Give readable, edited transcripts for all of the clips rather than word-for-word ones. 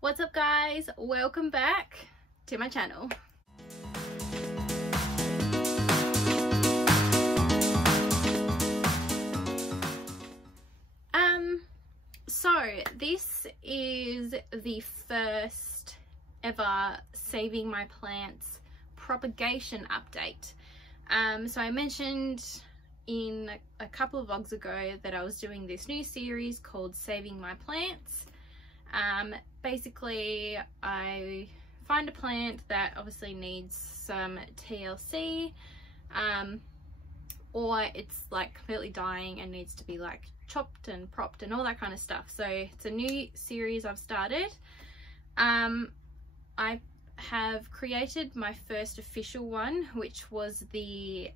What's up guys, welcome back to my channel. So this is the first ever Saving My Plants propagation update. So I mentioned in a couple of vlogs ago that I was doing this new series called Saving My Plants. Basically I find a plant that obviously needs some TLC, or it's like completely dying and needs to be like chopped and propped and all that kind of stuff. So it's a new series I've started. I have created my first official one, which was the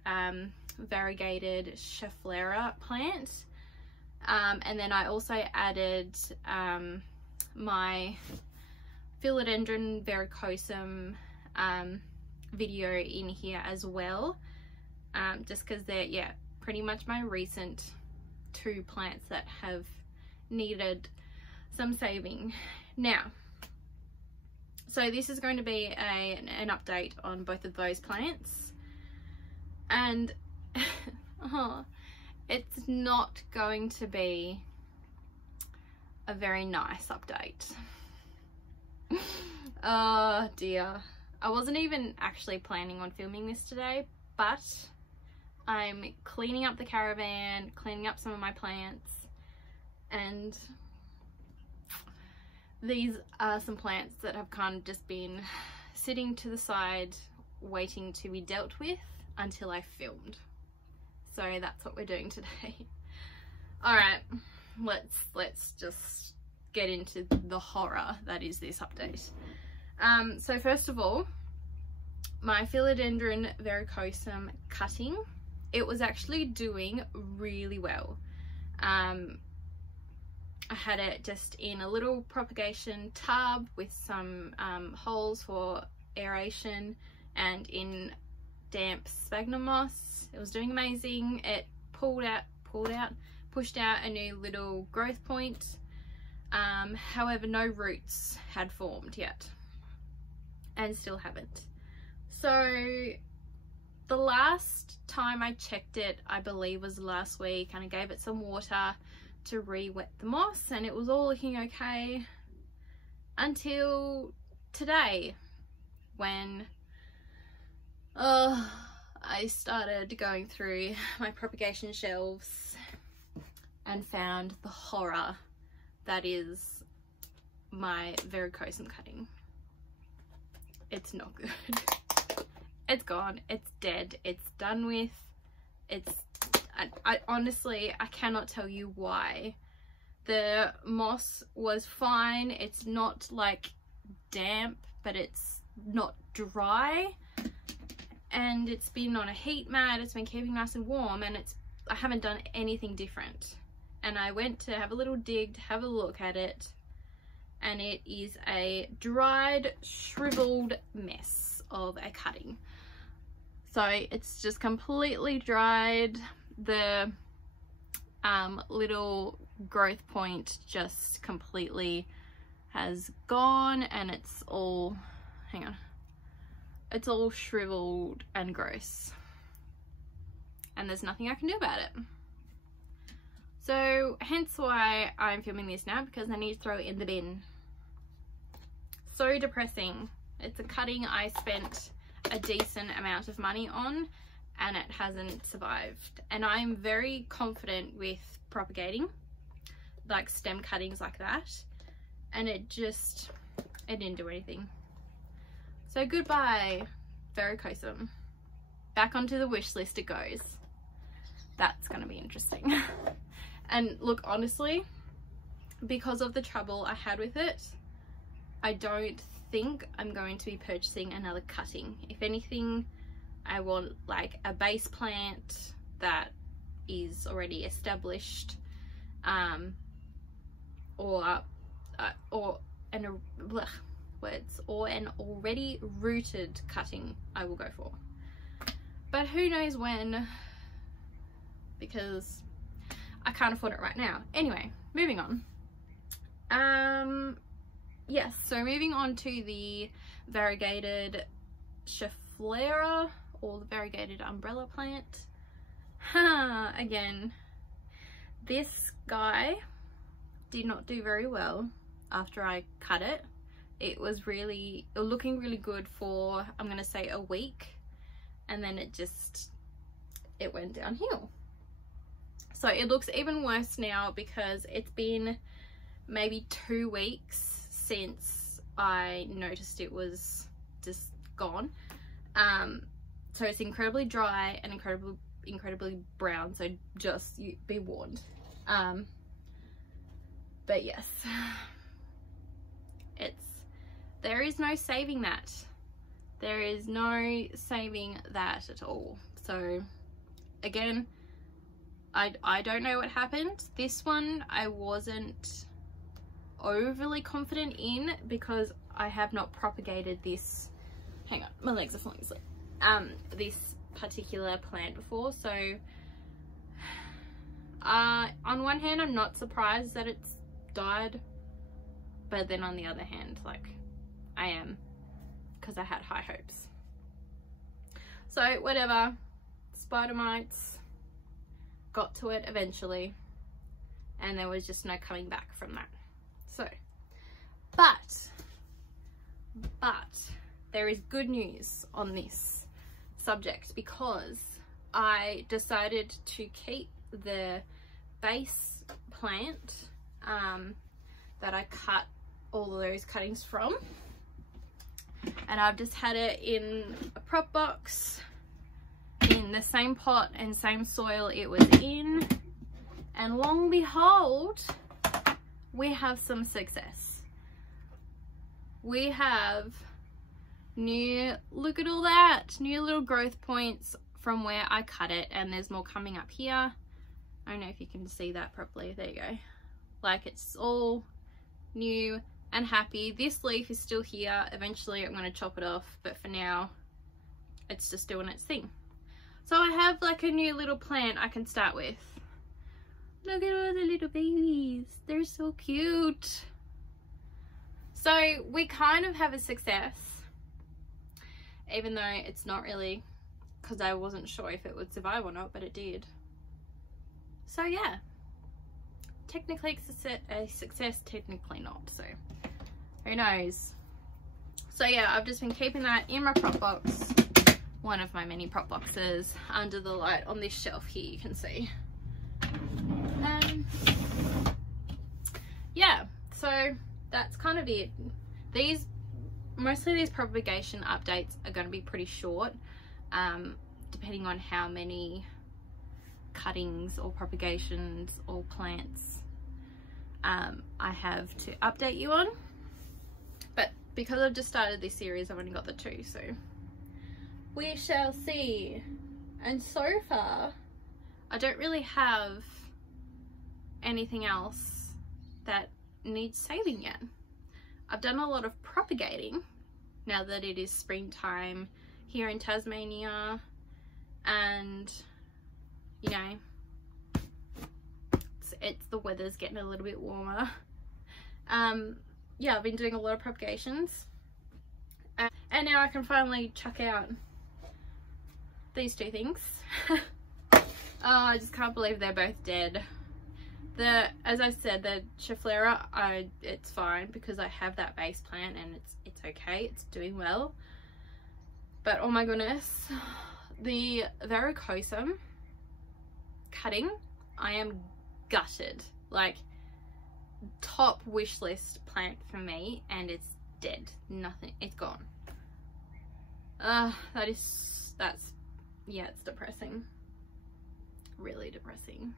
Variegated Schefflera plant, and then I also added my Philodendron Verrucosum video in here as well, just because they're pretty much my recent two plants that have needed some saving. Now, so this is going to be an update on both of those plants, and it's not going to be a very nice update. Oh dear, I wasn't even actually planning on filming this today, but I'm cleaning up the caravan, cleaning up some of my plants, and these are some plants that have kind of just been sitting to the side waiting to be dealt with until I filmed. So that's what we're doing today. Alright, let's just get into the horror that is this update. So first of all, my Philodendron Verrucosum cutting, it was actually doing really well. I had it just in a little propagation tub with some holes for aeration and in damp sphagnum moss. It was doing amazing. It pushed out a new little growth point. However, no roots had formed yet, and still haven't. So the last time I checked it, I believe was last week, and I gave it some water to re-wet the moss, and it was all looking okay until today, when I started going through my propagation shelves and found the horror that is my Verrucosum cutting. It's not good. It's gone, it's dead, it's done with. I honestly, I cannot tell you why. The moss was fine. It's not like damp, but it's not dry, and it's been on a heat mat. It's been keeping nice and warm, and I haven't done anything different. And I went to have a little dig to have a look at it, and it is a dried, shriveled mess of a cutting. So it's just completely dried. The little growth point just completely has gone, and it's all, hang on, it's all shriveled and gross, and there's nothing I can do about it. So hence why I'm filming this now, because I need to throw it in the bin. So depressing. It's a cutting I spent a decent amount of money on, and it hasn't survived. And I'm very confident with propagating, like stem cuttings like that, and it didn't do anything. So goodbye, Verrucosum. Back onto the wish list it goes. That's gonna be interesting. And look, honestly, because of the trouble I had with it, I don't think I'm going to be purchasing another cutting. If anything, I want like a base plant that is already established, or an already rooted cutting I will go for. But who knows when, because I can't afford it right now. Anyway, moving on. yes, so moving on to the Variegated Schefflera, or the variegated umbrella plant. Again, this guy did not do very well after I cut it. It was looking really good for, I'm gonna say, a week, and then it went downhill. So it looks even worse now because it's been maybe 2 weeks since I noticed it was just gone. So it's incredibly dry and incredibly brown, so just be warned. But yes, there is no saving that. There is no saving that at all. So again, I don't know what happened. This one I wasn't overly confident in because I have not propagated this, hang on, my legs are falling asleep, this particular plant before. So on one hand, I'm not surprised that it's died, but then on the other hand, like, I am, because I had high hopes. So whatever, spider mites, got to it eventually, and there was just no coming back from that. So but there is good news on this subject, because I decided to keep the base plant that I cut all of those cuttings from, and I've just had it in a prop box in the same pot and same soil it was in, and long behold, we have some success. We have look at all that, new little growth points from where I cut it, and there's more coming up here. I don't know if you can see that properly. There you go. Like, it's all new and happy. This leaf is still here. Eventually I'm going to chop it off, but for now it's just doing its thing. So I have like a new little plant I can start with. Look at all the little babies, they're so cute. So we kind of have a success, even though it's not really, because I wasn't sure if it would survive or not, but it did. So yeah, technically a success, technically not, so who knows. So yeah, I've just been keeping that in my prop box, one of my many prop boxes, under the light on this shelf here, you can see. Yeah, so that's kind of it. Mostly these propagation updates are going to be pretty short, depending on how many cuttings or propagations or plants I have to update you on. But because I've just started this series, I've only got the 2, so we shall see. And so far I don't really have anything else that needs saving yet. I've done a lot of propagating now that it is springtime here in Tasmania, and you know, it's the weather's getting a little bit warmer. Yeah, I've been doing a lot of propagations, and now I can finally chuck out these 2 things. Oh, I just can't believe they're both dead. As I said, the Schefflera, it's fine because I have that base plant and it's okay, it's doing well. But oh my goodness, the Verrucosum cutting, I am gutted. Like, top wish list plant for me, and it's dead. Nothing, it's gone. Yeah, it's depressing. Really depressing.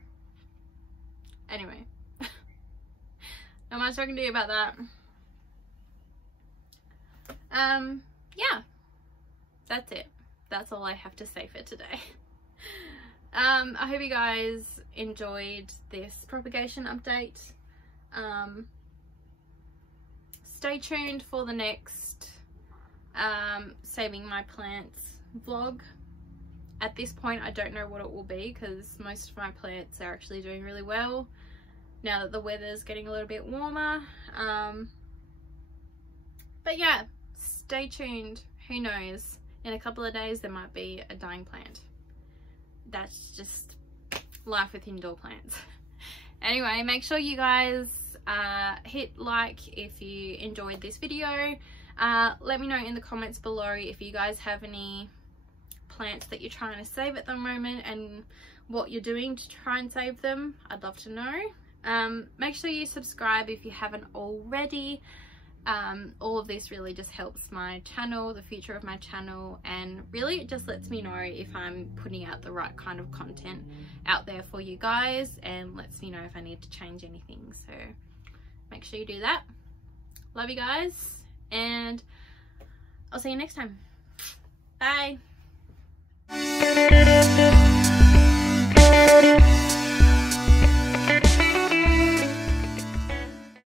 Anyway, not much I can do about that. Yeah, that's it. That's all I have to say for today. I hope you guys enjoyed this propagation update. Stay tuned for the next saving my plants vlog. At this point I don't know what it will be, because most of my plants are actually doing really well now that the weather's getting a little bit warmer. But yeah, stay tuned. Who knows, in a couple of days there might be a dying plant. That's just life with indoor plants. Anyway, make sure you guys hit like if you enjoyed this video. Let me know in the comments below if you guys have any plants that you're trying to save at the moment and what you're doing to try and save them. I'd love to know. Make sure you subscribe if you haven't already. All of this really just helps my channel, the future of my channel, and really it just lets me know if I'm putting out the right kind of content out there for you guys, and lets me know if I need to change anything. So make sure you do that. Love you guys, and I'll see you next time. Bye.